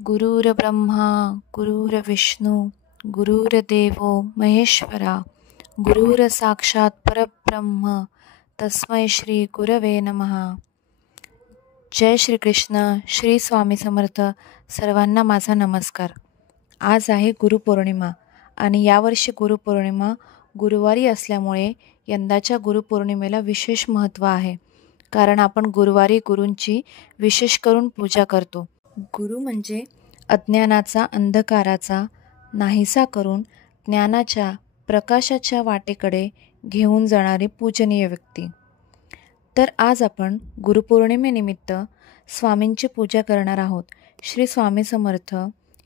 गुरुर्ब्रह्मा गुरुर्विष्णू गुरुर्देवो महेश्वरा गुरुर साक्षात परब्रह्म तस्मै श्री गुरवे नमः। जय श्री कृष्ण, श्री स्वामी समर्थ। सर्वांना माझा नमस्कार। आज आहे गुरुपौर्णिमा आणि यावर्षी गुरुपौर्णिमा गुरुवारी असल्यामुळे यंदाच्या गुरुपौर्णिमेला विशेष महत्त्व आहे, कारण आपण गुरुवारी गुरूंची विशेष करून पूजा करतो। गुरु म्हणजे अज्ञानाचा अंधकाराचा नाहीसा करून ज्ञानाच्या प्रकाशाच्या वाटेकडे घेऊन जाणारी पूजनीय व्यक्ती। तर आज आपण गुरुपौर्णिमेनिमित्त स्वामींची पूजा करणार आहोत। श्री स्वामी समर्थ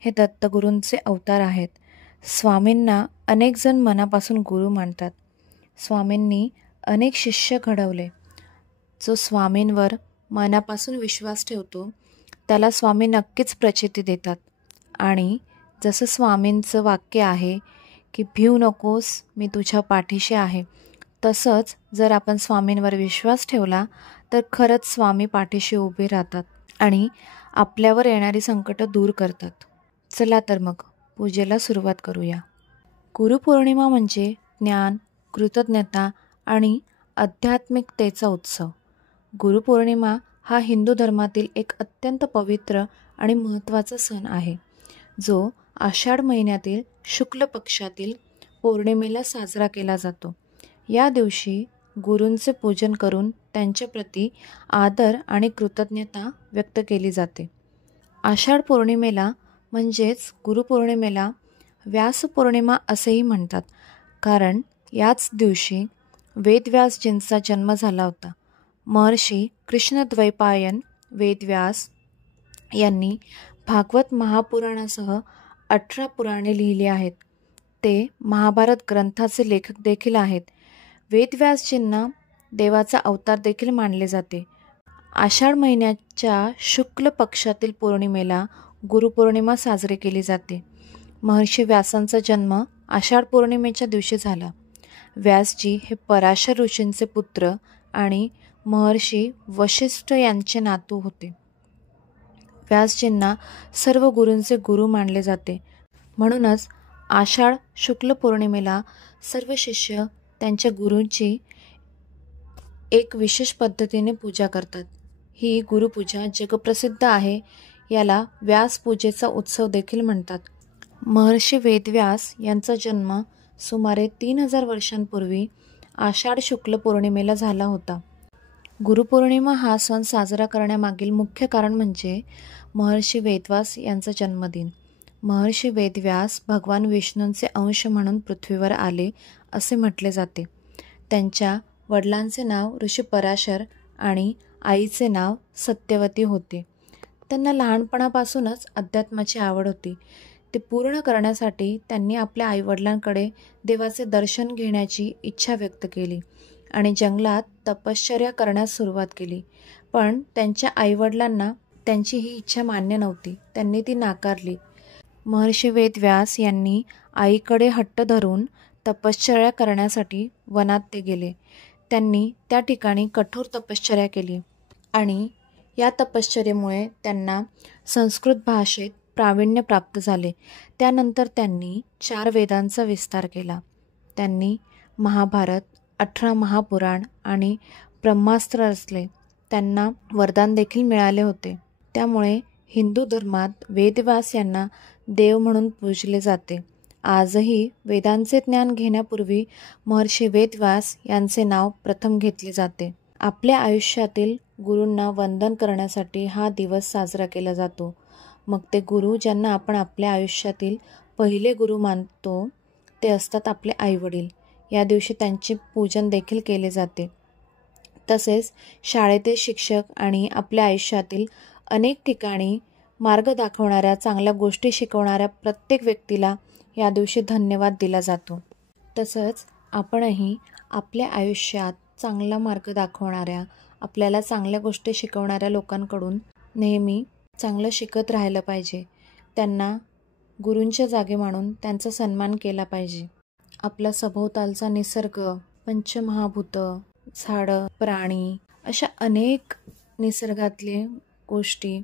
हे दत्तगुरूंचे अवतार आहेत। स्वामींना अनेक जण मनापासून गुरु मानतात। स्वामींनी अनेक शिष्य घडवले। जो स्वामींवर मनापासून विश्वास ठेवतो त्याला स्वामी नक्कीच प्रचिती देतात। आणि जसं स्वामींचं वाक्य आहे की भिऊ नकोस, मी तुझ्या पाठीशी आहे, तसंच जर आपण स्वामींवर विश्वास ठेवला तर खरंच स्वामी पाठीशी उभे राहतात आणि आपल्यावर येणारी संकटं दूर करतात। चला तर मग पूजेला सुरुवात करूया। गुरुपौर्णिमा म्हणजे ज्ञान, कृतज्ञता आणि आध्यात्मिकतेचा उत्सव। गुरुपौर्णिमा हा हिंदू धर्मातील एक अत्यंत पवित्र आणि महत्त्वाचा सण आहे, जो आषाढ महिन्यातील शुक्ल पक्षातील पौर्णिमेला साजरा केला जातो। या दिवशी गुरूंचे पूजन करून त्यांच्याप्रती आदर आणि कृतज्ञता व्यक्त केली जाते। आषाढ पौर्णिमेला म्हणजेच गुरुपौर्णिमेला व्यास पौर्णिमा असेही म्हणतात, कारण याच दिवशी वेदव्यासजींचा जन्म झाला होता। महर्षी कृष्णद्वैपायन वेदव्यास यांनी भागवत महापुराणासह 18 पुराणे लिहिली आहेत। ते महाभारत ग्रंथाचे लेखक देखील आहेत। वेदव्यासजींना देवाचा अवतार देखील मानले जाते। आषाढ महिन्याच्या शुक्ल पक्षातील पौर्णिमेला गुरुपौर्णिमा साजरी केली जाते। महर्षी व्यासांचा जन्म आषाढ पौर्णिमेच्या दिवशी झाला। व्यासजी हे पराशर ऋषींचे पुत्र आणि महर्षी वशिष्ठ यांचे नातू होते। व्यासजींना सर्व गुरूंचे गुरु मानले जाते। म्हणूनच आषाढ शुक्ल पौर्णिमेला सर्व शिष्य त्यांच्या गुरूंची एक विशेष पद्धतीने पूजा करतात। ही गुरुपूजा जगप्रसिद्ध आहे। याला व्यासपूजेचा उत्सव देखील म्हणतात। महर्षी वेदव्यास यांचा जन्म सुमारे 3000 वर्षांपूर्वी आषाढ शुक्ल पौर्णिमेला झाला होता। गुरुपौर्णिमा हा सण साजरा करण्यामागील मुख्य कारण म्हणजे महर्षी वेदव्यास यांचा जन्मदिन। महर्षी वेदव्यास भगवान विष्णूंचे अंश म्हणून पृथ्वीवर आले असे म्हटले जाते। त्यांच्या वडिलांचे नाव ऋषी पराशर आणि आईचे नाव सत्यवती होते। त्यांना लहानपणापासूनच अध्यात्माची आवड होती। ते पूर्ण करण्यासाठी त्यांनी आपल्या आईवडिलांकडे देवाचे दर्शन घेण्याची इच्छा व्यक्त केली आणि जंगलात तपश्चर्या करण्यास सुरुवात केली। पण त्यांच्या आईवडिलांना त्यांची ही इच्छा मान्य नव्हती। त्यांनी ती नाकारली। महर्षी वेदव्यास यांनी आईकडे हट्ट धरून तपश्चर्या करण्यासाठी वनात ते गेले। त्यांनी त्या ठिकाणी कठोर तपश्चर्या केली आणि या तपश्चर्येमुळे त्यांना संस्कृत भाषेत प्रावीण्य प्राप्त झाले। त्यानंतर त्यांनी 4 वेदांचा विस्तार केला। त्यांनी महाभारत, 18 महापुराण आणि ब्रह्मास्त्र रचले। त्यांना वरदान देखील मिळाले होते। त्यामुळे हिंदू धर्मात वेदव्यास यांना देव म्हणून पूजले जाते। आजही वेदांचे ज्ञान घेण्यापूर्वी महर्षी वेदव्यास यांचे नाव प्रथम घेतले जाते। आपल्या आयुष्यातील गुरूंना वंदन करण्यासाठी हा दिवस साजरा केला जातो। मग ते गुरु ज्यांना आपण आपल्या आयुष्यातील पहिले गुरु मानतो ते असतात आपले आईवडील। या दिवशी त्यांचे पूजन देखील केले जाते। तसेच शाळेतील शिक्षक आणि आपल्या आयुष्यातील अनेक ठिकाणी मार्ग दाखवणाऱ्या, चांगल्या गोष्टी शिकवणाऱ्या प्रत्येक व्यक्तीला या दिवशी धन्यवाद दिला जातो। तसंच आपणही आपल्या आयुष्यात चांगला मार्ग दाखवणाऱ्या, आपल्याला चांगल्या गोष्टी शिकवणाऱ्या लोकांकडून नेहमी चांगलं शिकत राहिलं पाहिजे। त्यांना गुरूंच्या जागी मानून त्यांचा सन्मान केला पाहिजे। आपला सभोवतालचा निसर्ग, पंचमहाभूत, झाडं, प्राणी, अशा अनेक निसर्गातले गोष्टी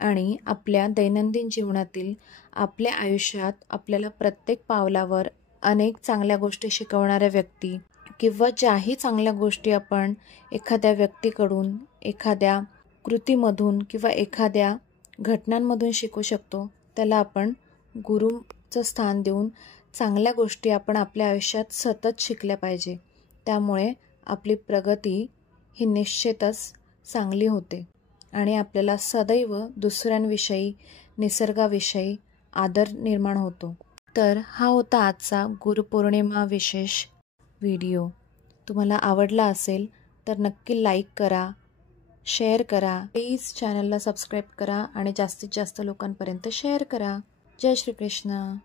आणि आपल्या दैनंदिन जीवनातील आपल्या आयुष्यात आपल्याला प्रत्येक पावलावर अनेक चांगल्या गोष्टी शिकवणाऱ्या व्यक्ती किंवा ज्याही चांगल्या गोष्टी आपण एखाद्या व्यक्तीकडून, एखाद्या कृतीमधून किंवा एखाद्या घटनांमधून शिकू शकतो, त्याला आपण गुरुचं स्थान देऊन चांगल्या गोष्टी आपण आपल्या आयुष्यात सतत शिकल्या पाहिजे. त्यामुळे आपली प्रगती ही निश्चितच चांगली होते आणि आपल्याला सदैव दुसऱ्यांविषयी, निसर्गाविषयी आदर निर्माण होतो. तर हा होता आजचा गुरुपौर्णिमा विशेष व्हिडिओ. तुम्हाला आवडला असेल तर नक्की लाईक करा, शेअर करा. प्लीज चॅनलला सबस्क्राईब करा आणि जास्तीत जास्त लोकांपर्यंत शेअर करा. जय श्री कृष्ण.